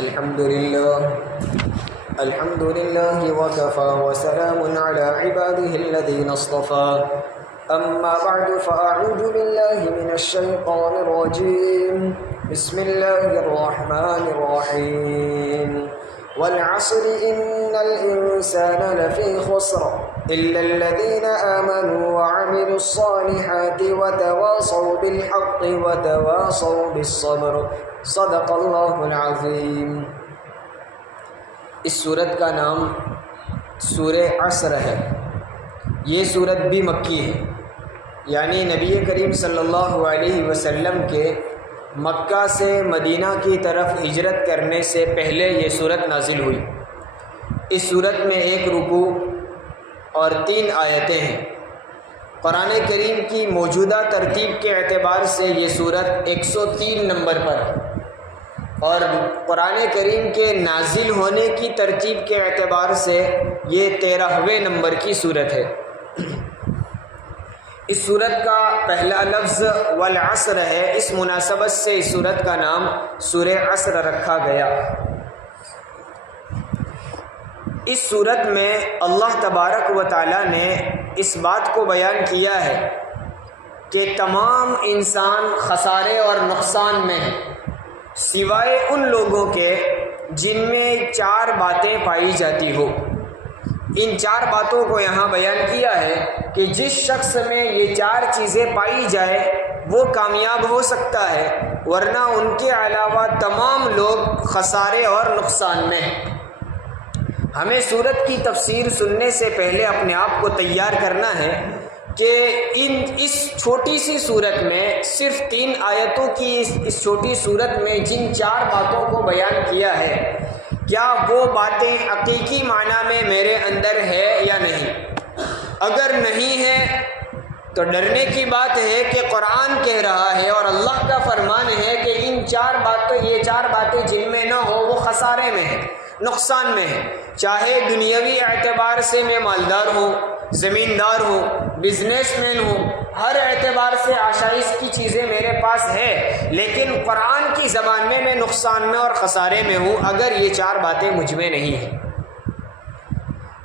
الحمد لله وكفى وسلام على عباده الذين اصطفى أما بعد فأعوذ بالله من الشيطان الرجيم بسم الله الرحمن الرحيم والعصر إن الإنسان لفي خسر إلا الذين آمنوا وعملوا الصالحات وتواصوا بالحق وتواصوا بالصبر صدق اللہ العظیم۔ اس سورت کا نام سورہ عصر ہے۔ یہ سورت بھی مکی ہے، یعنی نبی کریم صلی اللہ علیہ وسلم کے مکہ سے مدینہ کی طرف ہجرت کرنے سے پہلے یہ سورت نازل ہوئی۔ اس سورت میں 1 رکوع اور 3 آیتیں ہیں۔ قرآن کریم کی موجودہ ترتیب کے اعتبار سے یہ سورت 103 نمبر پر ہے، اور قرآن کریم کے نازل ہونے کی ترتیب کے اعتبار سے یہ 13ویں نمبر کی سورت ہے۔ اس سورت کا پہلا لفظ والعصر ہے، اس مناسبت سے اس سورت کا نام سورہ عصر رکھا گیا۔ اس سورت میں اللہ تبارک و تعالی نے اس بات کو بیان کیا ہے کہ تمام انسان خسارے اور نقصان میں ہیں، سوائے ان لوگوں کے جن میں 4 باتیں پائی جاتی ہو۔ ان 4 باتوں کو یہاں بیان کیا ہے کہ جس شخص میں یہ 4 چیزیں پائی جائے وہ کامیاب ہو سکتا ہے، ورنہ ان کے علاوہ تمام لوگ خسارے اور نقصان میں ہیں۔ ہمیں سورت کی تفسیر سننے سے پہلے اپنے آپ کو تیار کرنا ہے کہ اس چھوٹی سی صورت میں صرف 3 آیتوں کی اس چھوٹی صورت میں جن 4 باتوں کو بیان کیا ہے، کیا وہ باتیں حقیقی معنی میں میرے اندر ہے یا نہیں؟ اگر نہیں ہے تو ڈرنے کی بات ہے کہ قرآن کہہ رہا ہے اور اللہ کا فرمان ہے کہ یہ 4 باتیں جن میں نہ ہو وہ خسارے میں ہیں، نقصان میں ہیں۔ چاہے دنیاوی اعتبار سے میں مالدار ہوں، زمیندار ہوں، بزنس مین ہوں، ہر اعتبار سے آشائش کی چیزیں میرے پاس ہے، لیکن قرآن کی زبان میں میں نقصان میں اور خسارے میں ہوں اگر یہ 4 باتیں مجھ میں نہیں ہیں۔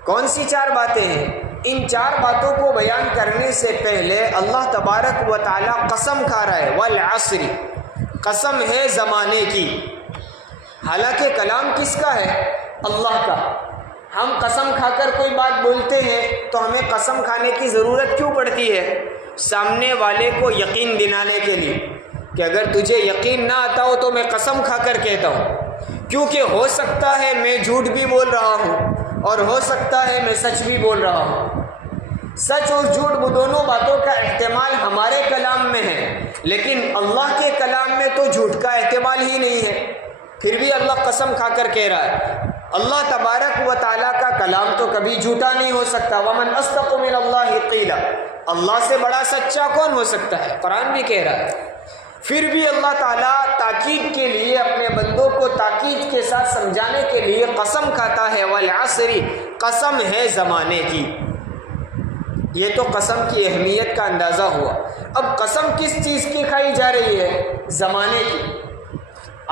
کون سی 4 باتیں ہیں؟ ان 4 باتوں کو بیان کرنے سے پہلے اللہ تبارک و تعالی قسم کھا رہا ہے، والعصر، قسم ہے زمانے کی۔ حالانکہ کلام کس کا ہے؟ اللہ کا۔ ہم قسم کھا کر کوئی بات بولتے ہیں تو ہمیں قسم کھانے کی ضرورت کیوں پڑتی ہے؟ سامنے والے کو یقین دلانے کے لیے کہ اگر تجھے یقین نہ آتا ہو تو میں قسم کھا کر کہتا ہوں، کیونکہ ہو سکتا ہے میں جھوٹ بھی بول رہا ہوں اور ہو سکتا ہے میں سچ بھی بول رہا ہوں۔ سچ اور جھوٹ وہ دونوں باتوں کا احتمال ہمارے کلام میں ہے، لیکن اللہ کے کلام میں تو جھوٹ کا احتمال ہی نہیں ہے، پھر بھی اللہ قسم کھا کر کہہ رہا ہے۔ اللہ تبارک و تعالیٰ کا کلام تو کبھی جھوٹا نہیں ہو سکتا۔ وَمَنْ أَصْدَقُ مِنَ اللَّهِ قِيلًا، اللہ سے بڑا سچا کون ہو سکتا ہے؟ قرآن بھی کہہ رہا ہے۔ پھر بھی اللہ تعالیٰ تاکید کے لیے اپنے بندوں کو تاکید کے ساتھ سمجھانے کے لیے قسم کھاتا ہے، وَالْعَصْرِ، قسم ہے زمانے کی۔ یہ تو قسم کی اہمیت کا اندازہ ہوا۔ اب قسم کس چیز کی کھائی جا رہی ہے؟ زمانے کی۔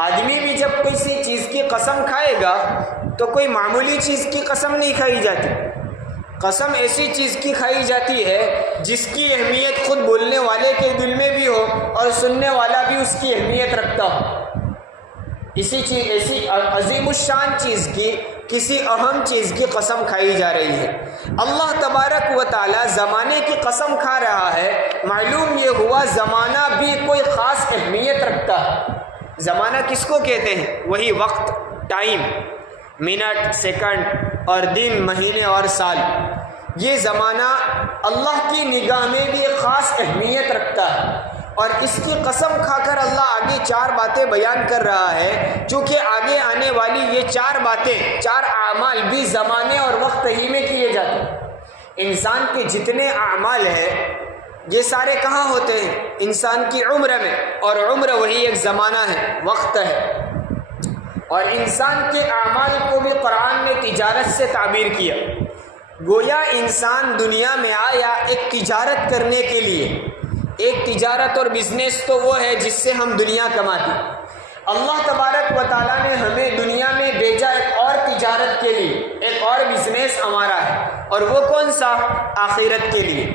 آدمی بھی جب کسی چیز کی قسم کھائے گا تو کوئی معمولی چیز کی قسم نہیں کھائی جاتی۔ قسم ایسی چیز کی کھائی جاتی ہے جس کی اہمیت خود بولنے والے کے دل میں بھی ہو اور سننے والا بھی اس کی اہمیت رکھتا ہو۔ ایسی عظیم الشان چیز کی، کسی اہم چیز کی قسم کھائی جا رہی ہے۔ اللہ تبارک و تعالی زمانے کی قسم کھا رہا ہے، معلوم یہ ہوا زمانہ بھی کوئی خاص اہمیت رکھتا ہے۔ زمانہ کس کو کہتے ہیں؟ وہی وقت، ٹائم، منٹ، سیکنڈ اور دن، مہینے اور سال۔ یہ زمانہ اللہ کی نگاہ میں بھی ایک خاص اہمیت رکھتا ہے، اور اس کی قسم کھا کر اللہ آگے 4 باتیں بیان کر رہا ہے، چونکہ آگے آنے والی یہ 4 باتیں، 4 اعمال بھی زمانے اور وقت ہی میں کیے جاتے ہیں۔ انسان کے جتنے اعمال ہیں یہ سارے کہاں ہوتے ہیں؟ انسان کی عمر میں، اور عمر وہی ایک زمانہ ہے، وقت ہے۔ اور انسان کے اعمال کو بھی قرآن نے تجارت سے تعبیر کیا، گویا انسان دنیا میں آیا ایک تجارت کرنے کے لیے۔ ایک تجارت اور بزنس تو وہ ہے جس سے ہم دنیا کماتے ہیں، اللہ تبارک و تعالیٰ نے ہمیں دنیا میں بھیجا ایک اور تجارت کے لیے، ایک اور بزنس ہمارا ہے، اور وہ کون سا؟ آخرت کے لیے،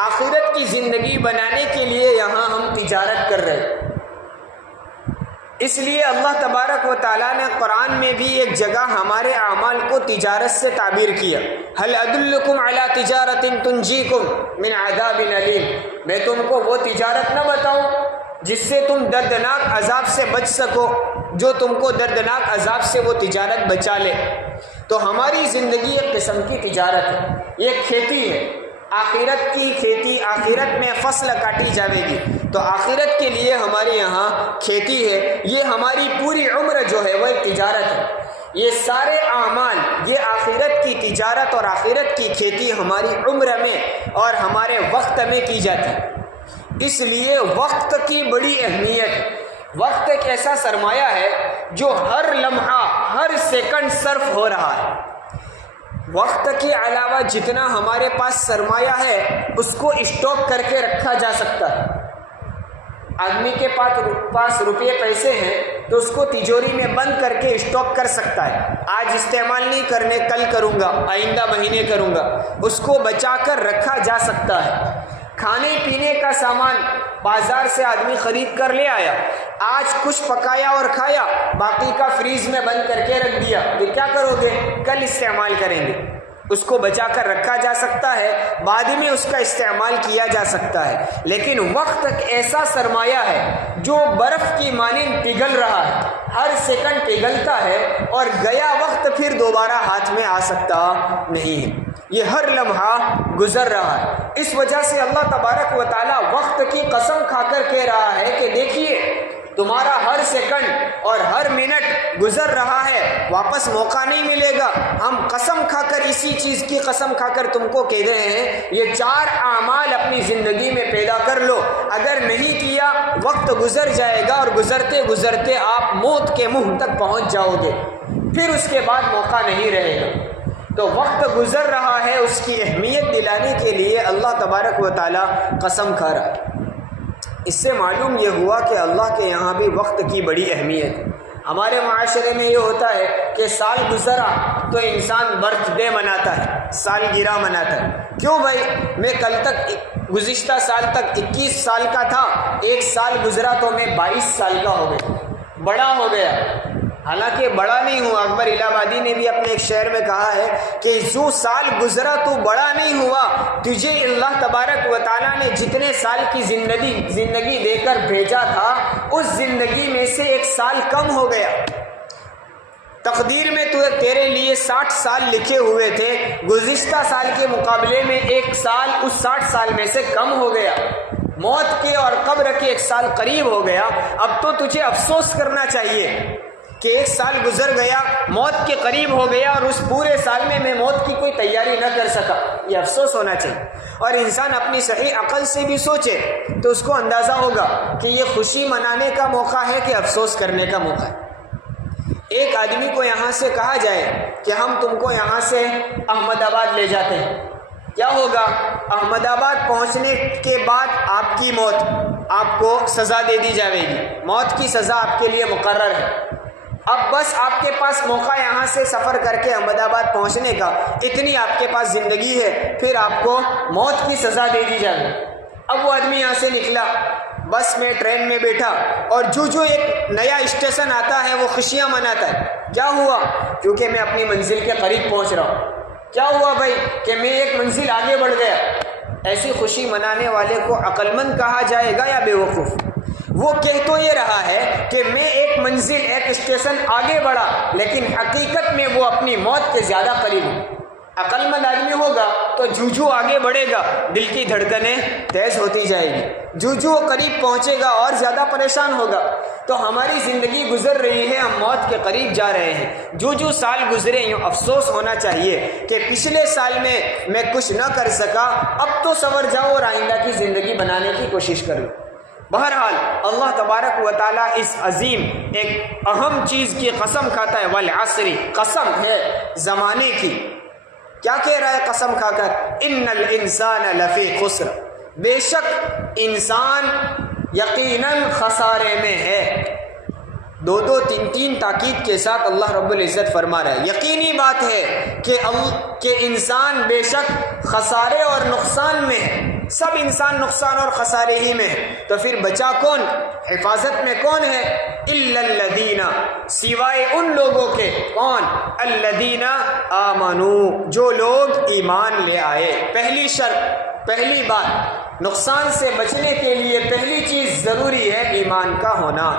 آخرت کی زندگی بنانے کے لیے یہاں ہم تجارت کر رہے ہیں۔ اس لیے اللہ تبارک و تعالیٰ نے قرآن میں بھی ایک جگہ ہمارے اعمال کو تجارت سے تعبیر کیا، هل ادلکم علی تجارت تنجیکم من عذاب علیم، میں تم کو وہ تجارت نہ بتاؤں جس سے تم دردناک عذاب سے بچ سکو، جو تم کو دردناک عذاب سے وہ تجارت بچا لے۔ تو ہماری زندگی ایک قسم کی تجارت ہے، یہ کھیتی ہے، آخرت کی کھیتی، آخرت میں فصل کاٹی جائے گی، تو آخرت کے لیے ہمارے یہاں کھیتی ہے۔ یہ ہماری پوری عمر جو ہے وہ ایک تجارت ہے، یہ سارے اعمال، یہ آخرت کی تجارت اور آخرت کی کھیتی ہماری عمر میں اور ہمارے وقت میں کی جاتی ہے۔ اس لیے وقت کی بڑی اہمیت ہے۔ وقت ایک ایسا سرمایہ ہے جو ہر لمحہ، ہر سیکنڈ صرف ہو رہا ہے۔ وقت کے علاوہ جتنا ہمارے پاس سرمایہ ہے اس کو اسٹاک کر کے رکھا جا سکتا ہے۔ آدمی کے پاس روپے پیسے ہیں تو اس کو تجوری میں بند کر کے اسٹاک کر سکتا ہے، آج استعمال نہیں کرنے، کل کروں گا، آئندہ مہینے کروں گا، اس کو بچا کر رکھا جا سکتا ہے۔ کھانے پینے کا سامان بازار سے آدمی خرید کر لے آیا، آج کچھ پکایا اور کھایا، باقی کا فریز میں بند کر کے رکھ دیا، تو کیا کرو گے؟ کل استعمال کریں گے۔ اس کو بچا کر رکھا جا سکتا ہے، بعد میں اس کا استعمال کیا جا سکتا ہے۔ لیکن وقت ایک ایسا سرمایہ ہے جو برف کی مانند پگھل رہا ہے، ہر سیکنڈ پگھلتا ہے اور گیا وقت پھر دوبارہ ہاتھ میں آ سکتا نہیں ہے، یہ ہر لمحہ گزر رہا ہے۔ اس وجہ سے اللہ تبارک و تعالیٰ وقت کی قسم کھا کر کہہ رہا ہے کہ دیکھیے تمہارا ہر سیکنڈ اور ہر منٹ گزر رہا ہے، واپس موقع نہیں ملے گا۔ ہم قسم کھا کر، اسی چیز کی قسم کھا کر تم کو کہہ رہے ہیں یہ 4 اعمال اپنی زندگی میں پیدا کر لو، اگر نہیں کیا وقت گزر جائے گا اور گزرتے گزرتے آپ موت کے منہ تک پہنچ جاؤ گے، پھر اس کے بعد موقع نہیں رہے گا۔ تو وقت گزر رہا ہے، اس کی اہمیت دلانے کے لیے اللہ تبارک و تعالیٰ قسم کھا رہا ہے۔ اس سے معلوم یہ ہوا کہ اللہ کے یہاں بھی وقت کی بڑی اہمیت ہے۔ ہمارے معاشرے میں یہ ہوتا ہے کہ سال گزرا تو انسان برتھ ڈے مناتا ہے، سالگرہ مناتا ہے۔ کیوں بھائی؟ میں کل تک، گزشتہ سال تک 21 سال کا تھا، ایک سال گزرا تو میں 22 سال کا ہو گیا، بڑا ہو گیا۔ حالانکہ بڑا نہیں ہوا، اکبر الہ آبادی نے بھی اپنے ایک شعر میں کہا ہے کہ جو سال گزرا تو بڑا نہیں ہوا، تجھے اللہ تبارک و تعالیٰ نے جتنے سال کی زندگی دے کر بھیجا تھا اس زندگی میں سے 1 سال کم ہو گیا۔ تقدیر میں تیرے لیے 60 سال لکھے ہوئے تھے، گزشتہ سال کے مقابلے میں 1 سال اس 60 سال میں سے کم ہو گیا۔ موت کے اور قبر کے 1 سال قریب ہو گیا۔ اب تو تجھے افسوس کرنا چاہیے کہ 1 سال گزر گیا، موت کے قریب ہو گیا، اور اس پورے سال میں موت کی کوئی تیاری نہ کر سکا، یہ افسوس ہونا چاہیے۔ اور انسان اپنی صحیح عقل سے بھی سوچے تو اس کو اندازہ ہوگا کہ یہ خوشی منانے کا موقع ہے کہ افسوس کرنے کا موقع ہے۔ ایک آدمی کو یہاں سے کہا جائے کہ ہم تم کو یہاں سے احمد آباد لے جاتے ہیں، کیا ہوگا؟ احمد آباد پہنچنے کے بعد آپ کی موت، آپ کو سزا دے دی جائے گی، موت کی سزا آپ کے لیے مقرر ہے۔ اب بس آپ کے پاس موقع یہاں سے سفر کر کے احمد آباد پہنچنے کا، اتنی آپ کے پاس زندگی ہے، پھر آپ کو موت کی سزا دے دی جائے۔ اب وہ آدمی یہاں سے نکلا، بس میں، ٹرین میں بیٹھا، اور جو ایک نیا اسٹیشن آتا ہے وہ خوشیاں مناتا ہے۔ کیا ہوا؟ کیونکہ میں اپنی منزل کے قریب پہنچ رہا ہوں۔ کیا ہوا بھائی؟ کہ میں ایک منزل آگے بڑھ گیا۔ ایسی خوشی منانے والے کو عقل مند کہا جائے گا یا بے وقوف؟ وہ کہہ تو یہ رہا ہے کہ میں ایک منزل، ایک اسٹیشن آگے بڑھا، لیکن حقیقت میں وہ اپنی موت کے زیادہ قریب ہوں۔ عقل مند آدمی ہوگا تو جو آگے بڑھے گا دل کی دھڑکنیں تیز ہوتی جائے گی، جو قریب پہنچے گا اور زیادہ پریشان ہوگا۔ تو ہماری زندگی گزر رہی ہے، ہم موت کے قریب جا رہے ہیں۔ جو سال گزرے یوں افسوس ہونا چاہیے کہ پچھلے سال میں کچھ نہ کر سکا، اب تو سنور جاؤ اور آئندہ کی زندگی بنانے کی کوشش کرو۔ بہرحال اللہ تبارک و تعالیٰ اس عظیم ایک اہم چیز کی قسم کھاتا ہے، والعصر، قسم ہے زمانے کی۔ کیا کہہ رہا ہے قسم کھا کر؟ ان الانسان لفی خسر، بے شک انسان یقیناً خسارے میں ہے۔ دو دو تین تین تاکید کے ساتھ اللہ رب العزت فرما رہا ہے یقینی بات ہے کہ انسان بے شک خسارے اور نقصان میں ہے، سب انسان نقصان اور خسارے ہی میں ہے۔ تو پھر بچا کون، حفاظت میں کون ہے؟ الا الذین، سوائے ان لوگوں کے، کون؟ الذین آمنوا، جو لوگ ایمان لے آئے۔ پہلی شرط، پہلی بات، نقصان سے بچنے کے لیے پہلی چیز ضروری ہے ایمان کا ہونا۔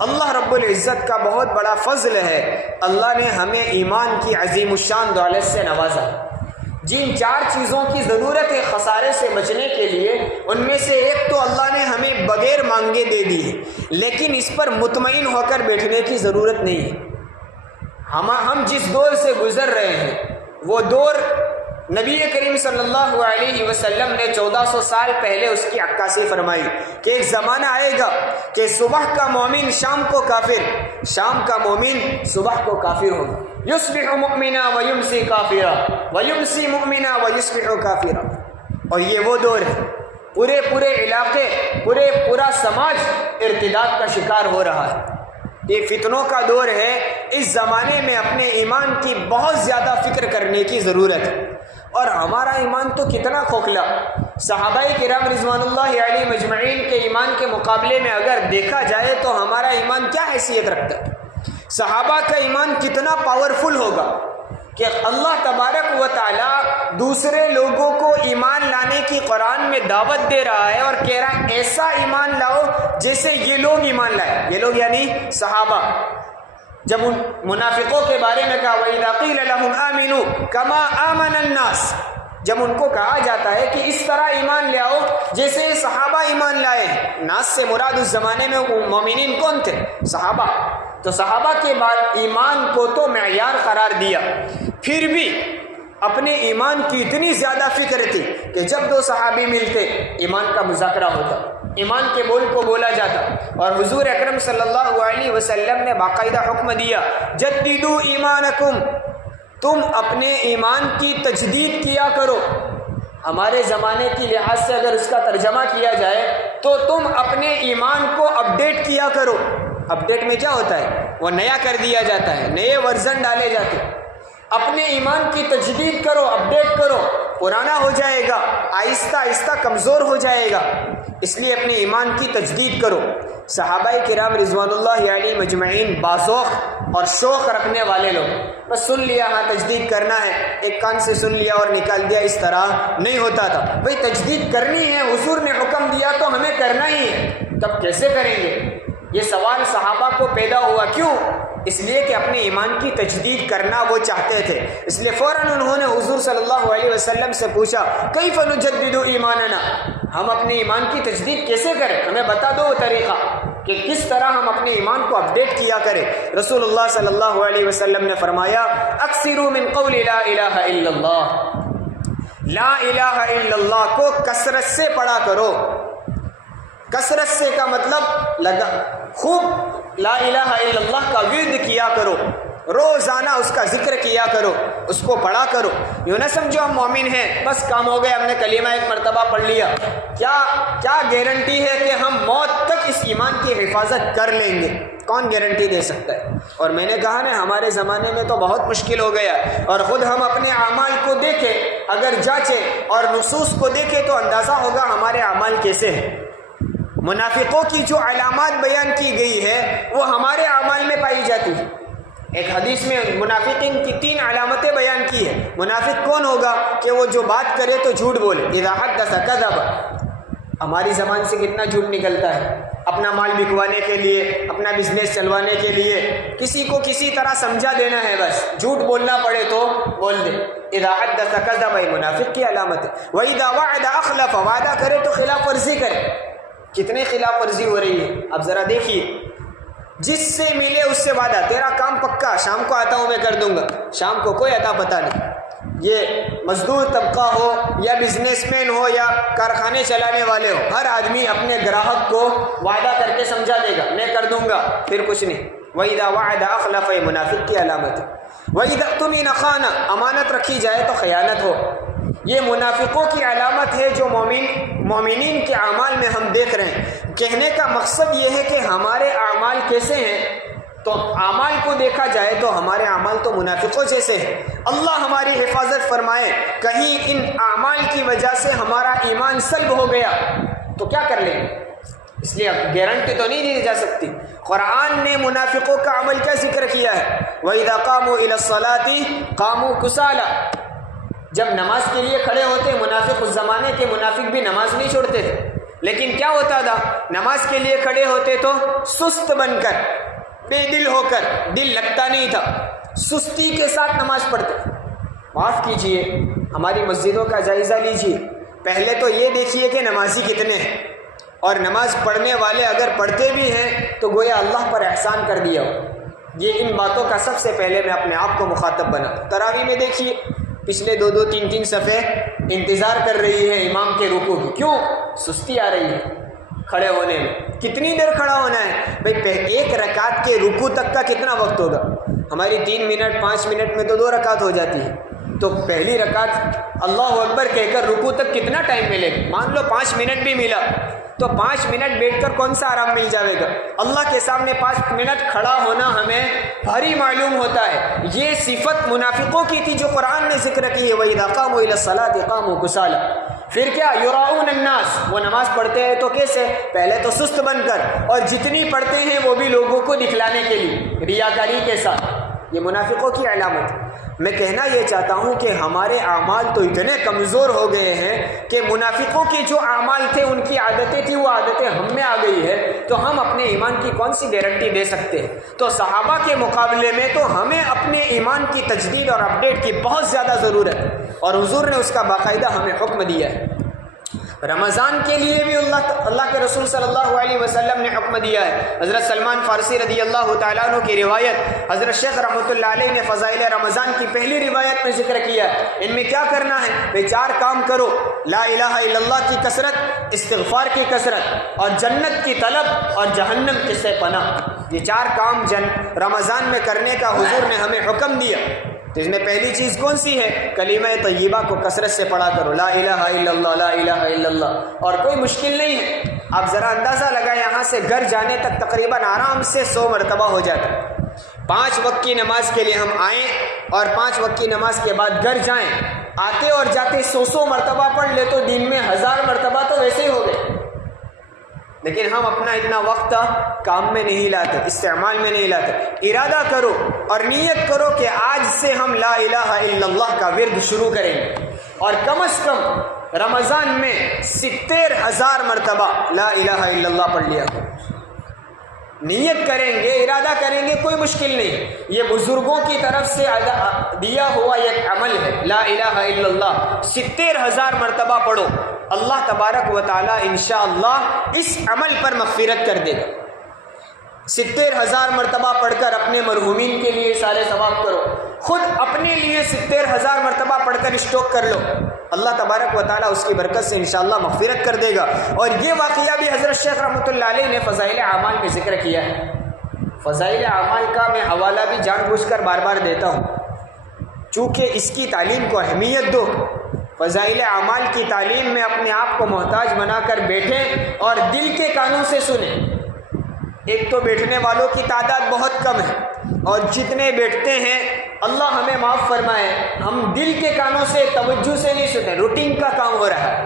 اللہ رب العزت کا بہت بڑا فضل ہے، اللہ نے ہمیں ایمان کی عظیم الشان دولت سے نوازا۔ جن چار چیزوں کی ضرورت ہے خسارے سے بچنے کے لیے، ان میں سے ایک تو اللہ نے ہمیں بغیر مانگے دے دی ہے، لیکن اس پر مطمئن ہو کر بیٹھنے کی ضرورت نہیں ہے۔ ہم جس دور سے گزر رہے ہیں وہ دور نبی کریم صلی اللہ علیہ وسلم نے 1400 سال پہلے اس کی عکاسی فرمائی کہ ایک زمانہ آئے گا کہ صبح کا مومن شام کو کافر، شام کا مومن صبح کو کافر ہوگا۔ یصبح مؤمنا ویمسی کافرا ویمسی مؤمنا ویصبح کافرا۔ اور یہ وہ دور ہے، پورے علاقے، پورا سماج ارتداد کا شکار ہو رہا ہے۔ یہ فتنوں کا دور ہے، اس زمانے میں اپنے ایمان کی بہت زیادہ فکر کرنے کی ضرورت ہے۔ اور ہمارا ایمان تو کتنا کھوکھلا، صحابہ کرام رضوان اللہ علیہ مجمعین کے ایمان کے مقابلے میں اگر دیکھا جائے تو ہمارا ایمان کیا حیثیت رکھتا ہے؟ صحابہ کا ایمان کتنا پاورفل ہوگا کہ اللہ تبارک و تعالی دوسرے لوگوں کو ایمان لانے کی قرآن میں دعوت دے رہا ہے اور کہہ رہا ہے ایسا ایمان لاؤ جیسے یہ لوگ ایمان لائے۔ یہ لوگ یعنی صحابہ۔ جب ان منافقوں کے بارے میں کہا وَإِذَا قِيلَ لَهُمْ آمِنُوا كَمَا آمَنَ النَّاسِ، جب ان کو کہا جاتا ہے کہ اس طرح ایمان لے آؤ جیسے صحابہ ایمان لائے ہیں، ناس سے مراد اس زمانے میں مومنین کون تھے؟ صحابہ۔ تو صحابہ کے بعد ایمان کو تو معیار قرار دیا، پھر بھی اپنے ایمان کی اتنی زیادہ فکر تھی کہ جب دو صحابی ملتے ایمان کا مذاکرہ ہوتا، ایمان کے بول کو بولا جاتا، اور حضور اکرم صلی اللہ علیہ وسلم نے باقاعدہ حکم دیا جددو ایمانکم، تم اپنے ایمان کی تجدید کیا کرو۔ ہمارے زمانے کی لحاظ سے اگر اس کا ترجمہ کیا جائے تو تم اپنے ایمان کو اپڈیٹ کیا کرو۔ اپڈیٹ میں کیا ہوتا ہے؟ وہ نیا کر دیا جاتا ہے، نئے ورژن ڈالے جاتے ہیں۔ اپنے ایمان کی تجدید کرو، اپڈیٹ کرو، پرانا ہو جائے گا، آہستہ آہستہ کمزور ہو جائے گا، اس لیے اپنے ایمان کی تجدید کرو۔ صحابہ کرام رضوان اللہ علیہ مجمعین باذوق اور شوق رکھنے والے لوگ، بس سن لیا ہاں تجدید کرنا ہے، ایک کان سے سن لیا اور نکال دیا، اس طرح نہیں ہوتا تھا۔ بھئی تجدید کرنی ہے، حضور نے حکم دیا تو ہمیں کرنا ہی ہے، تب کیسے کریں گے؟ یہ سوال صحابہ کو پیدا ہوا، کیوں؟ اس لیے کہ اپنے ایمان کی تجدید کرنا وہ چاہتے تھے، اس لیے فوراً انہوں نے حضور صلی اللہ علیہ وسلم سے پوچھا کیف نجدد ایماننا، ہم اپنے ایمان کی تجدید کیسے کریں؟ ہمیں بتا دو وہ طریقہ کہ کس طرح ہم اپنے ایمان کو اپڈیٹ کیا کریں۔ رسول اللہ صلی اللہ علیہ وسلم نے فرمایا اکثروا من قول لا الہ الا اللہ، لا الہ الا اللہ کو کثرت سے پڑھا کرو۔ کثرت سے کا مطلب خوب لا الہ الا اللہ کا ورد کیا کرو، روزانہ اس کا ذکر کیا کرو، اس کو پڑھا کرو۔ یوں نہ سمجھو ہم مومن ہیں بس کام ہو گیا، ہم نے کلمہ ایک مرتبہ پڑھ لیا، کیا گارنٹی ہے کہ ہم موت تک اس ایمان کی حفاظت کر لیں گے؟ کون گارنٹی دے سکتا ہے؟ اور میں نے کہا نا ہمارے زمانے میں تو بہت مشکل ہو گیا، اور خود ہم اپنے اعمال کو دیکھیں، اگر جانچیں اور نصوص کو دیکھیں تو اندازہ ہوگا ہمارے اعمال کیسے ہیں۔ منافقوں کی جو علامات بیان کی گئی ہے وہ ہمارے اعمال میں پائی جاتی ہے۔ ایک حدیث میں منافقین کی 3 علامتیں بیان کی ہے۔ منافق کون ہوگا؟ کہ وہ جو بات کرے تو جھوٹ بولے، اذا حدث کذب۔ ہماری زبان سے کتنا جھوٹ نکلتا ہے، اپنا مال بکوانے کے لیے، اپنا بزنس چلوانے کے لیے، کسی کو کسی طرح سمجھا دینا ہے، بس جھوٹ بولنا پڑے تو بول دے۔ اذا حدث کذب، منافق کی علامت ہے۔ واذا وعد اخلف، وعدہ کرے تو خلاف ورزی کرے۔ کتنے خلاف ورزی ہو رہی ہے اب ذرا دیکھیے، جس سے ملے اس سے وعدہ، تیرا کام پکا، شام کو آتا ہوں میں کر دوں گا، شام کو کوئی عطا پتہ نہیں۔ یہ مزدور طبقہ ہو یا بزنس مین ہو یا کارخانے چلانے والے ہو، ہر آدمی اپنے گراہک کو وعدہ کر کے سمجھا دے گا میں کر دوں گا، پھر کچھ نہیں۔ وَإِذَا وَعَدَ أَخْلَفَ، یہ منافق کی علامت ہے۔ وَإِذَا اؤْتُمِنَ خَانَ، امانت رکھی جائے تو خیانت ہو۔ یہ منافقوں کی علامت ہے جو مومنین کے اعمال میں ہم دیکھ رہے ہیں۔ کہنے کا مقصد یہ ہے کہ ہمارے اعمال کیسے ہیں؟ تو اعمال کو دیکھا جائے تو ہمارے اعمال تو منافقوں جیسے ہیں۔ اللہ ہماری حفاظت فرمائے، کہیں ان اعمال کی وجہ سے ہمارا ایمان سلب ہو گیا تو کیا کر لیں گے؟ اس لیے گارنٹی تو نہیں دی جا سکتی۔ قرآن نے منافقوں کا عمل کیا ذکر کیا ہے؟ وَإِذَا قَامُوا إِلَى الصَّلَاةِ قَامُوا كُسَالَىٰ، جب نماز کے لیے کھڑے ہوتے منافق، اس زمانے کے منافق بھی نماز نہیں چھوڑتے تھے، لیکن کیا ہوتا تھا؟ نماز کے لیے کھڑے ہوتے تو سست بن کر، بے دل ہو کر، دل لگتا نہیں تھا، سستی کے ساتھ نماز پڑھتے۔ معاف کیجئے، ہماری مسجدوں کا جائزہ لیجئے، پہلے تو یہ دیکھیے کہ نمازی کتنے ہیں، اور نماز پڑھنے والے اگر پڑھتے بھی ہیں تو گویا اللہ پر احسان کر دیا ہو۔ یہ ان باتوں کا سب سے پہلے میں اپنے آپ کو مخاطب بنا۔ تراویح میں دیکھیے پچھلے 2 3 صفحے انتظار کر رہی ہے امام کے رکوع کی، کیوں؟ سستی آ رہی ہے کھڑے ہونے میں۔ کتنی دیر کھڑا ہونا ہے بھائی؟ ایک رکعت کے رکوع تک کا کتنا وقت ہوگا؟ ہماری 3 منٹ 5 منٹ میں تو 2 رکعت ہو جاتی ہے، تو پہلی رکعت اللہ اکبر کہہ کر رکوع تک کتنا ٹائم ملے گا؟ مان لو 5 منٹ بھی ملا تو 5 منٹ بیٹھ کر کون سا آرام مل جائے گا؟ اللہ کے سامنے 5 منٹ کھڑا ہونا ہمیں بھاری معلوم ہوتا ہے۔ یہ صفت منافقوں کی تھی جو قرآن نے ذکر کی ہے، وَإِذَا قَامُوا إِلَى الصَّلَاةِ قَامُوا كُسَالَىٰ۔ پھر کیا؟ یراؤن الناس، وہ نماز پڑھتے ہیں تو کیسے؟ پہلے تو سست بن کر، اور جتنی پڑھتے ہیں وہ بھی لوگوں کو دکھلانے کے لیے، ریاکاری کے ساتھ۔ یہ منافقوں کی علامت ہے۔ میں کہنا یہ چاہتا ہوں کہ ہمارے اعمال تو اتنے کمزور ہو گئے ہیں کہ منافقوں کے جو اعمال تھے، ان کی عادتیں تھیں، وہ عادتیں ہم میں آ گئی ہے، تو ہم اپنے ایمان کی کون سی گارنٹی دے سکتے ہیں؟ تو صحابہ کے مقابلے میں تو ہمیں اپنے ایمان کی تجدید اور اپڈیٹ کی بہت زیادہ ضرورت ہے، اور حضور نے اس کا باقاعدہ ہمیں حکم دیا ہے۔ رمضان کے لیے بھی اللہ کے رسول صلی اللہ علیہ وسلم نے حکم دیا ہے۔ حضرت سلمان فارسی رضی اللہ تعالیٰ عنہ کی روایت، حضرت شیخ رحمۃ اللہ علیہ نے فضائل رمضان کی پہلی روایت میں ذکر کیا ہے۔ ان میں کیا کرنا ہے؟ بھئی 4 کام کرو، لا الہ الا اللہ کی کثرت، استغفار کی کثرت، اور جنت کی طلب، اور جہنم سے پناہ۔ یہ 4 کام رمضان میں کرنے کا حضور نے ہمیں حکم دیا۔ تو اس میں پہلی چیز کون سی ہے؟ کلمہ طیبہ کو کثرت سے پڑھا کرو، لا الہ الا اللہ، لا الہ الا اللہ۔ اور کوئی مشکل نہیں ہے، آپ ذرا اندازہ لگائیں، یہاں سے گھر جانے تک تقریباً آرام سے 100 مرتبہ ہو جاتا ہے۔ 5 وقت کی نماز کے لیے ہم آئیں اور 5 وقت کی نماز کے بعد گھر جائیں، آتے اور جاتے 100 مرتبہ پڑھ لے تو دن میں 1000 مرتبہ تو ویسے ہی ہو گئے۔ لیکن ہم اپنا اتنا وقت کام میں نہیں لاتے، استعمال میں نہیں لاتے۔ ارادہ کرو اور نیت کرو کہ آج سے ہم لا الہ الا اللہ کا ورد شروع کریں گے، اور کم از کم رمضان میں 70,000 مرتبہ لا الہ الا اللہ پڑھ لیا کرو۔ نیت کریں گے، ارادہ کریں گے، کوئی مشکل نہیں۔ یہ بزرگوں کی طرف سے دیا ہوا ایک عمل ہے، لا الہ الا اللہ 70,000 مرتبہ پڑھو، اللہ تبارک و تعالی انشاءاللہ اس عمل پر مغفرت کر دے گا۔ 70,000 مرتبہ پڑھ کر اپنے مرحومین کے لیے اصالہ ثواب کرو، خود اپنے لیے 70,000 مرتبہ پڑھ کر اسٹاک کر لو، اللہ تبارک و تعالیٰ اس کی برکت سے انشاءاللہ مغفرت کر دے گا۔ اور یہ واقعہ بھی حضرت شیخ رحمۃ اللہ علیہ نے فضائل اعمال میں ذکر کیا ہے۔ فضائل اعمال کا میں حوالہ بھی جان بوجھ کر بار بار دیتا ہوں، چونکہ اس کی تعلیم کو اہمیت دو۔ فضائل اعمال کی تعلیم میں اپنے آپ کو محتاج بنا کر بیٹھیں اور دل کے کانوں سے سنیں۔ ایک تو بیٹھنے والوں کی تعداد بہت کم ہے، اور جتنے بیٹھتے ہیں اللہ ہمیں معاف فرمائے، ہم دل کے کانوں سے توجہ سے نہیں سنتے، روٹین کا کام ہو رہا ہے۔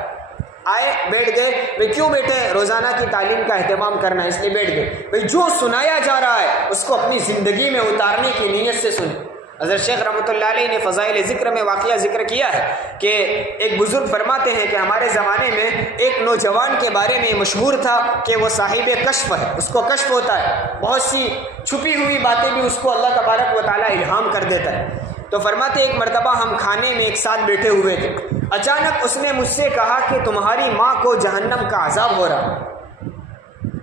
آئے بیٹھ گئے، بھائی کیوں بیٹھے؟ روزانہ کی تعلیم کا اہتمام کرنا ہے، اس لیے بیٹھ گئے۔ بھائی جو سنایا جا رہا ہے اس کو اپنی زندگی میں اتارنے کی نیت سے سنیں۔ حضرت شیخ رحمۃ اللہ علیہ نے فضائل ذکر میں واقعہ ذکر کیا ہے کہ ایک بزرگ فرماتے ہیں کہ ہمارے زمانے میں ایک نوجوان کے بارے میں مشہور تھا کہ وہ صاحب کشف ہے، اس کو کشف ہوتا ہے، بہت سی چھپی ہوئی باتیں بھی اس کو اللہ تبارک و تعالیٰ الہام کر دیتا ہے۔ تو فرماتے ایک مرتبہ ہم کھانے میں ایک ساتھ بیٹھے ہوئے تھے، اچانک اس نے مجھ سے کہا کہ تمہاری ماں کو جہنم کا عذاب ہو رہا۔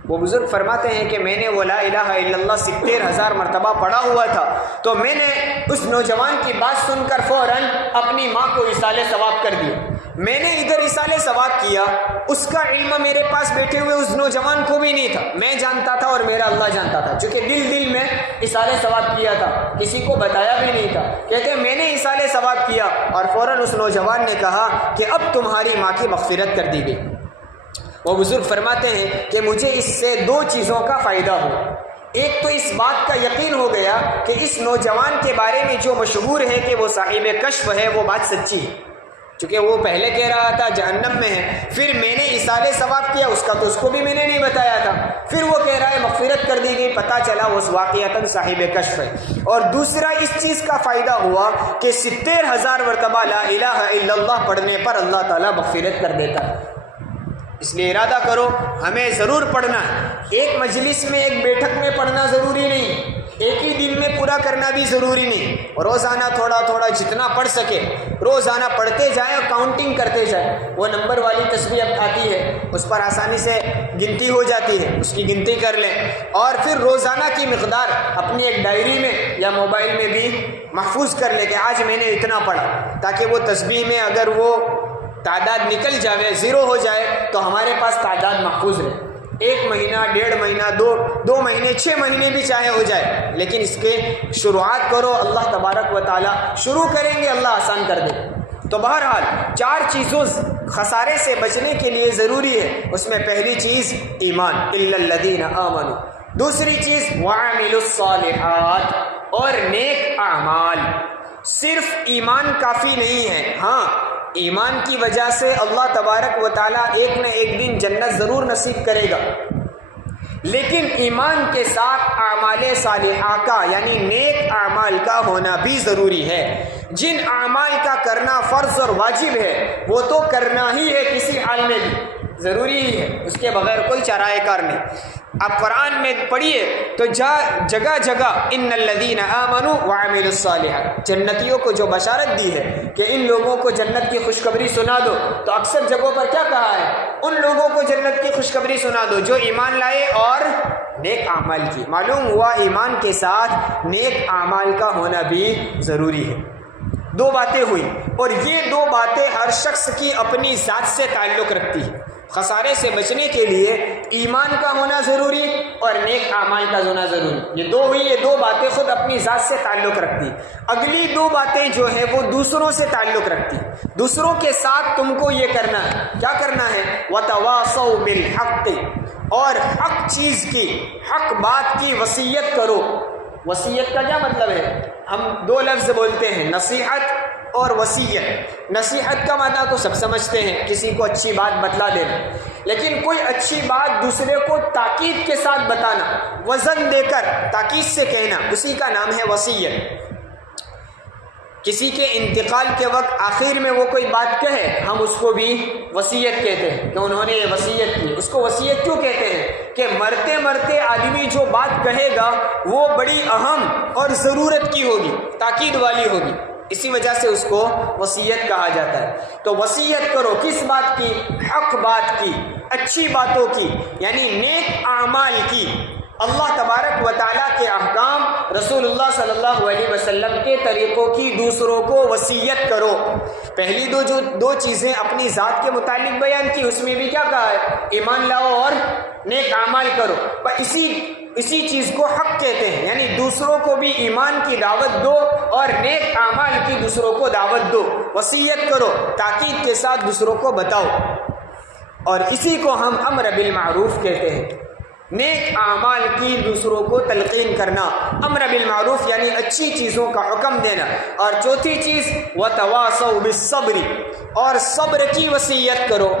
وہ بزرگ فرماتے ہیں کہ میں نے وہ لا الہ الا اللہ 70,000 مرتبہ پڑھا ہوا تھا، تو میں نے اس نوجوان کی بات سن کر فوراً اپنی ماں کو اصالہ ثواب کر دیا۔ میں نے ادھر اصالہ ثواب کیا، اس کا علم میرے پاس بیٹھے ہوئے اس نوجوان کو بھی نہیں تھا، میں جانتا تھا اور میرا اللہ جانتا تھا، چونکہ دل میں اصالہ ثواب کیا تھا، کسی کو بتایا بھی نہیں تھا۔ کہتے میں نے اصالہ ثواب کیا اور فوراً اس نوجوان نے کہا کہ اب تمہاری ماں کی مغفرت کر دی گئی۔ وہ بزرگ فرماتے ہیں کہ مجھے اس سے دو چیزوں کا فائدہ ہو. ایک تو اس بات کا یقین ہو گیا کہ اس نوجوان کے بارے میں جو مشہور ہے کہ وہ صاحب کشف ہے وہ بات سچی ہے، چونکہ وہ پہلے کہہ رہا تھا جہنم میں ہے، پھر میں نے اصال ثواب کیا اس کا تو اس کو بھی میں نے نہیں بتایا تھا، پھر وہ کہہ رہا ہے مغفرت کر دی گئی، پتہ چلا وہ واقعتاً صاحب کشف ہے. اور دوسرا اس چیز کا فائدہ ہوا کہ 70,000 مرتبہ لا الہ الا اللہ پڑھنے پر اللہ تعالیٰ مغفرت کر دیتا ہے. اس لیے ارادہ کرو، ہمیں ضرور پڑھنا ہے. ایک مجلس میں ایک بیٹھک میں پڑھنا ضروری نہیں، ایک ہی دن میں پورا کرنا بھی ضروری نہیں. روزانہ تھوڑا تھوڑا جتنا پڑھ سکے روزانہ پڑھتے جائیں اور کاؤنٹنگ کرتے جائیں. وہ نمبر والی تسبیح اب آتی ہے، اس پر آسانی سے گنتی ہو جاتی ہے، اس کی گنتی کر لیں. اور پھر روزانہ کی مقدار اپنی ایک ڈائری میں یا موبائل میں بھی محفوظ کر لیں کہ آج میں نے اتنا پڑھا، تاکہ وہ تسبیح میں اگر وہ تعداد نکل جائے، زیرو ہو جائے تو ہمارے پاس تعداد محفوظ رہے. 1 مہینہ، 1.5 مہینہ، 2 مہینے، 6 مہینے بھی چاہے ہو جائے، لیکن اس کے شروعات کرو. اللہ تبارک و تعالیٰ شروع کریں گے اللہ آسان کر دے. تو بہرحال 4 چیزوں خسارے سے بچنے کے لیے ضروری ہے. اس میں پہلی چیز ایمان، الا الذین آمنوا. دوسری چیز وعملوا الصالحات، اور نیک اعمال. صرف ایمان کافی نہیں ہے، ہاں ایمان کی وجہ سے اللہ تبارک و تعالیٰ ایک نہ ایک دن جنت ضرور نصیب کرے گا، لیکن ایمان کے ساتھ اعمال صالحہ کا یعنی نیک اعمال کا ہونا بھی ضروری ہے. جن اعمال کا کرنا فرض اور واجب ہے وہ تو کرنا ہی ہے، کسی حال میں بھی ضروری ہی ہے، اس کے بغیر کوئی چارہ کار نہیں. آپ قرآن میں پڑھیے تو جگہ جگہ ان الذین آمنوا وعملوا الصالحات، جنتیوں کو جو بشارت دی ہے کہ ان لوگوں کو جنت کی خوشخبری سنا دو، تو اکثر جگہوں پر کیا کہا ہے؟ ان لوگوں کو جنت کی خوشخبری سنا دو جو ایمان لائے اور نیک اعمال کی. معلوم ہوا ایمان کے ساتھ نیک اعمال کا ہونا بھی ضروری ہے. 2 باتیں ہوئی، اور یہ 2 باتیں ہر شخص کی اپنی ذات سے تعلق رکھتی ہے. خسارے سے بچنے کے لیے ایمان کا ہونا ضروری اور نیک اعمال کا ہونا ضروری. یہ 2 ہوئی، یہ 2 باتیں خود اپنی ذات سے تعلق رکھتی. اگلی 2 باتیں جو ہیں وہ دوسروں سے تعلق رکھتی. دوسروں کے ساتھ تم کو یہ کرنا ہے، کیا کرنا ہے؟ وتواصوا بالحق، اور حق چیز کی، حق بات کی وصیت کرو. وصیت کا کیا مطلب ہے؟ ہم 2 لفظ بولتے ہیں، نصیحت اور وصیت. نصیحت کا معنی تو سب سمجھتے ہیں، کسی کو اچھی بات بتلا دینا، لیکن کوئی اچھی بات دوسرے کو تاکید کے ساتھ بتانا، وزن دے کر تاکید سے کہنا، اسی کا نام ہے وصیت. کسی کے انتقال کے وقت آخر میں وہ کوئی بات کہے، ہم اس کو بھی وصیت کہتے ہیں کہ انہوں نے یہ وصیت کی. اس کو وصیت کیوں کہتے ہیں؟ کہ مرتے مرتے آدمی جو بات کہے گا وہ بڑی اہم اور ضرورت کی ہوگی، تاکید والی ہوگی، اسی وجہ سے اس کو وصیت کہا جاتا ہے. تو وصیت کرو کس بات کی؟ حق بات کی، اچھی باتوں کی، یعنی نیک اعمال کی. اللہ تبارک و تعالیٰ کے احکام، رسول اللہ صلی اللہ علیہ وسلم کے طریقوں کی دوسروں کو وصیت کرو. پہلی 2 چیزیں اپنی ذات کے متعلق بیان کی، اس میں بھی کیا کہا ہے؟ ایمان لاؤ اور نیک اعمال کرو. اسی چیز کو حق کہتے ہیں، یعنی دوسروں کو بھی ایمان کی دعوت دو اور نیک اعمال کی دوسروں کو دعوت دو. وصیت کرو، تاکید کے ساتھ دوسروں کو بتاؤ، اور اسی کو ہم امر بالمعروف کہتے ہیں. نیک اعمال کی دوسروں کو تلقین کرنا، امر بالمعروف یعنی اچھی چیزوں کا حکم دینا. اور چوتھی چیز وتواصوا بالصبر، اور صبر کی وصیت کرو.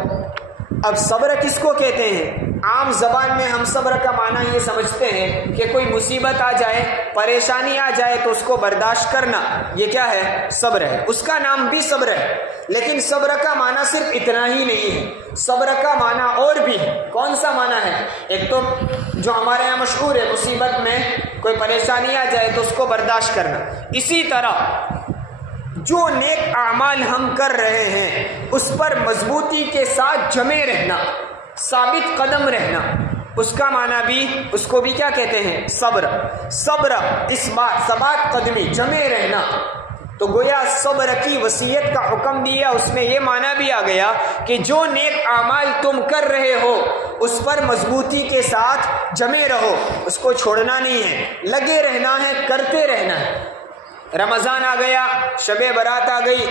اب صبر کس کو کہتے ہیں؟ عام زبان میں ہم صبر کا معنی یہ سمجھتے ہیں کہ کوئی مصیبت آ جائے، پریشانی آ جائے تو اس کو برداشت کرنا، یہ کیا ہے؟ صبر ہے. اس کا نام بھی صبر ہے، لیکن صبر کا معنی صرف اتنا ہی نہیں ہے، صبر کا معنی اور بھی ہے. کون سا معنی ہے؟ ایک تو جو ہمارے یہاں مشہور ہے، مصیبت میں کوئی پریشانی آ جائے تو اس کو برداشت کرنا. اسی طرح جو نیک اعمال ہم کر رہے ہیں اس پر مضبوطی کے ساتھ جمے رہنا، ثابت قدم رہنا، اس کا معنی بھی، اس کو بھی کیا کہتے ہیں؟ صبر. صبر، ثبات قدمی، جمے رہنا. تو گویا صبر کی وصیت کا حکم دیا، اس میں یہ معنی بھی آ گیا کہ جو نیک اعمال تم کر رہے ہو اس پر مضبوطی کے ساتھ جمے رہو، اس کو چھوڑنا نہیں ہے، لگے رہنا ہے، کرتے رہنا ہے. رمضان آ گیا، شب برات آ گئی،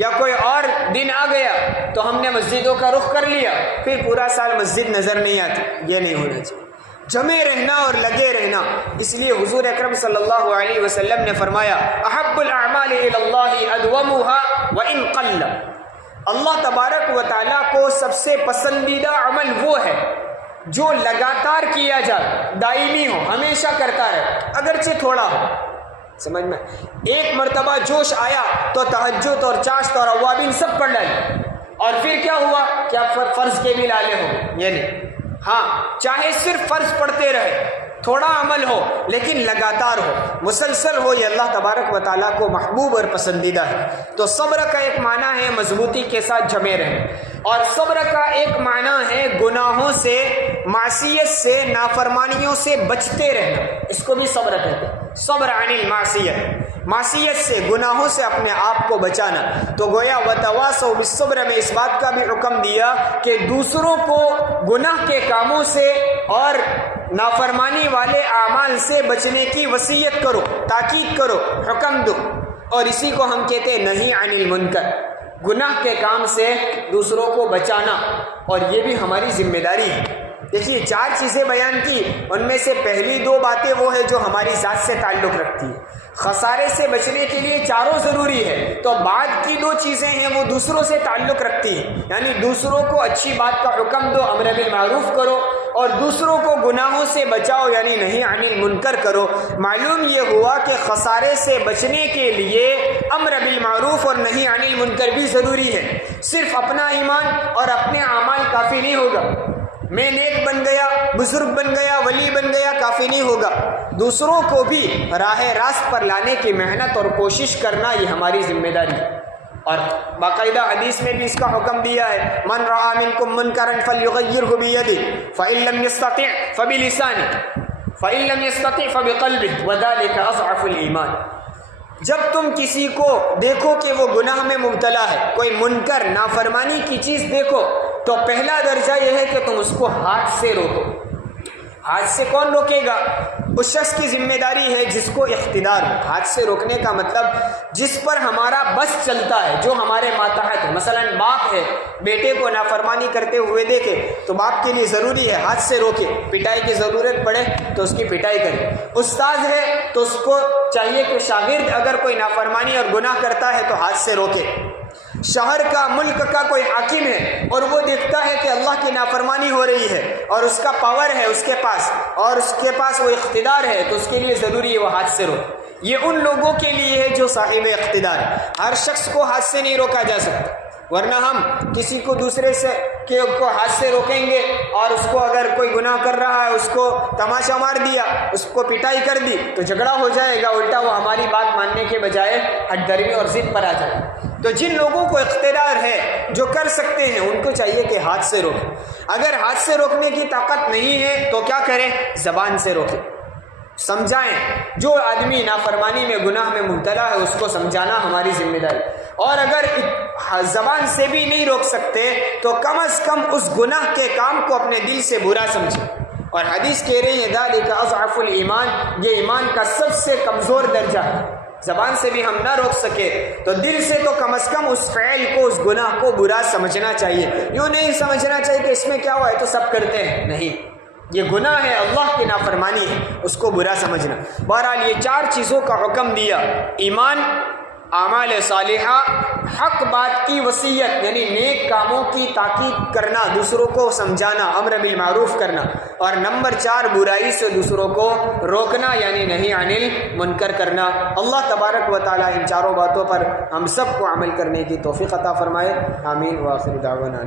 یا کوئی اور دن آ گیا تو ہم نے مسجدوں کا رخ کر لیا، پھر پورا سال مسجد نظر نہیں آتی. یہ نہیں ہونا چاہیے. جمع رہنا اور لگے رہنا. اس لیے حضور اکرم صلی اللہ علیہ وسلم نے فرمایا احب الاعمال الی اللہ ادومها وان قل. اللہ تبارک و تعالیٰ کو سب سے پسندیدہ عمل وہ ہے جو لگاتار کیا جائے، دائمی ہو، ہمیشہ کرتا رہے، اگرچہ تھوڑا ہو. سمجھ میں؟ ایک مرتبہ جوش آیا تو تہجد اور چاشت اور اوابین سب پڑھ ڈالے، اور پھر کیا ہوا؟ کیا فرض کے بھی لالے ہو؟ یہ نہیں. ہاں، چاہے صرف فرض پڑھتے رہے، تھوڑا عمل ہو لیکن لگاتار ہو، مسلسل ہو، یہ اللہ تبارک و تعالیٰ کو محبوب اور پسندیدہ ہے. تو صبر کا ایک معنی ہے مضبوطی کے ساتھ جمے رہنا، اور صبر کا ایک معنی ہے گناہوں سے، معصیت سے، نافرمانیوں سے بچتے رہنا. اس کو بھی صبر کہتے ہیں. صبر عن المعصیت، معصیت سے، گناہوں سے اپنے آپ کو بچانا. تو گویا وتواصوا بالصبر میں اس بات کا بھی حکم دیا کہ دوسروں کو گناہ کے کاموں سے اور نافرمانی والے اعمال سے بچنے کی وصیت کرو، تاکید کرو، حکم دو. اور اسی کو ہم کہتے ہیں نہی عن المنکر، گناہ کے کام سے دوسروں کو بچانا، اور یہ بھی ہماری ذمہ داری ہے. دیکھیے 4 چیزیں بیان کی، ان میں سے پہلی 2 باتیں وہ ہے جو ہماری ذات سے تعلق رکھتی ہے. خسارے سے بچنے کے لیے چاروں ضروری ہے، تو بعد کی 2 چیزیں ہیں وہ دوسروں سے تعلق رکھتی ہیں. یعنی دوسروں کو اچھی بات کا حکم دو، امر بالمعروف کرو، اور دوسروں کو گناہوں سے بچاؤ، یعنی نہی عن المنکر کرو. معلوم یہ ہوا کہ خسارے سے بچنے کے لیے امر بالمعروف اور نہی عن المنکر بھی ضروری ہے. صرف اپنا ایمان اور اپنے اعمال کافی نہیں ہوگا. میں نیک بن گیا، بزرگ بن گیا، ولی بن گیا، کافی نہیں ہوگا. دوسروں کو بھی راہ راست پر لانے کی محنت اور کوشش کرنا یہ ہماری ذمہ داری ہے. اور باقاعدہ حدیث میں بھی اس کا حکم دیا ہے من رأى منکم منکرا فلیغیرہ بیدہ فإن لم یستطع فبلسانہ فإن لم یستطع فبقلبہ وذلک اضعف الایمان. جب تم کسی کو دیکھو کہ وہ گناہ میں مبتلا ہے، کوئی منکر نافرمانی کی چیز دیکھو، تو پہلا درجہ یہ ہے کہ تم اس کو ہاتھ سے روکو. ہاتھ سے کون روکے گا؟ اس شخص کی ذمہ داری ہے جس کو اقتدار ہو. ہاتھ سے روکنے کا مطلب جس پر ہمارا بس چلتا ہے، جو ہمارے ماتحت ہے. مثلا باپ ہے، بیٹے کو نافرمانی کرتے ہوئے دیکھے تو باپ کے لیے ضروری ہے ہاتھ سے روکے. پٹائی کی ضرورت پڑے تو اس کی پٹائی کرے. استاد ہے تو اس کو چاہیے کہ شاگرد اگر کوئی نافرمانی اور گناہ کرتا ہے تو ہاتھ سے روکے. شہر کا، ملک کا کوئی حاکم ہے اور وہ دیکھتا ہے کہ اللہ کی نافرمانی ہو رہی ہے اور اس کا پاور ہے اس کے پاس، اور اس کے پاس وہ اقتدار ہے، تو اس کے لیے ضروری ہے وہ ہاتھ سے روکے. یہ ان لوگوں کے لیے ہے جو صاحب اقتدار ہے. ہر شخص کو ہاتھ سے نہیں روکا جا سکتا، ورنہ ہم کسی کو دوسرے سے کو ہاتھ سے روکیں گے اور اس کو اگر کوئی گناہ کر رہا ہے اس کو تماشا مار دیا، اس کو پٹائی کر دی تو جھگڑا ہو جائے گا. الٹا وہ ہماری بات ماننے کے بجائے ہٹ دھرمی اور ضد پر آ جائے. تو جن لوگوں کو اقتدار ہے، جو کر سکتے ہیں، ان کو چاہیے کہ ہاتھ سے روکیں. اگر ہاتھ سے روکنے کی طاقت نہیں ہے تو کیا کریں؟ زبان سے روکیں، سمجھائیں. جو آدمی نافرمانی میں، گناہ میں مبتلا ہے، اس کو سمجھانا ہماری ذمہ داری. اور اگر زبان سے بھی نہیں روک سکتے تو کم از کم اس گناہ کے کام کو اپنے دل سے برا سمجھیں. اور حدیث کہہ رہی ہے ذالک اضعف الایمان، یہ ایمان کا سب سے کمزور درجہ ہے. زبان سے بھی ہم نہ روک سکے تو دل سے تو کم از کم اس فعل کو، اس گناہ کو برا سمجھنا چاہیے. یوں نہیں سمجھنا چاہیے کہ اس میں کیا ہوا ہے تو سب کرتے ہیں، نہیں، یہ گناہ ہے، اللہ کی نافرمانی ہے، اس کو برا سمجھنا. بہرحال یہ 4 چیزوں کا حکم دیا: ایمان، اعمال صالحہ، حق بات کی وصیت یعنی نیک کاموں کی تاکید کرنا، دوسروں کو سمجھانا، امر بالمعروف کرنا، اور نمبر 4 برائی سے دوسروں کو روکنا یعنی نہی عن المنکر کرنا. اللہ تبارک و تعالی ان 4 باتوں پر ہم سب کو عمل کرنے کی توفیق عطا فرمائے. آمین. وآخر دعوانا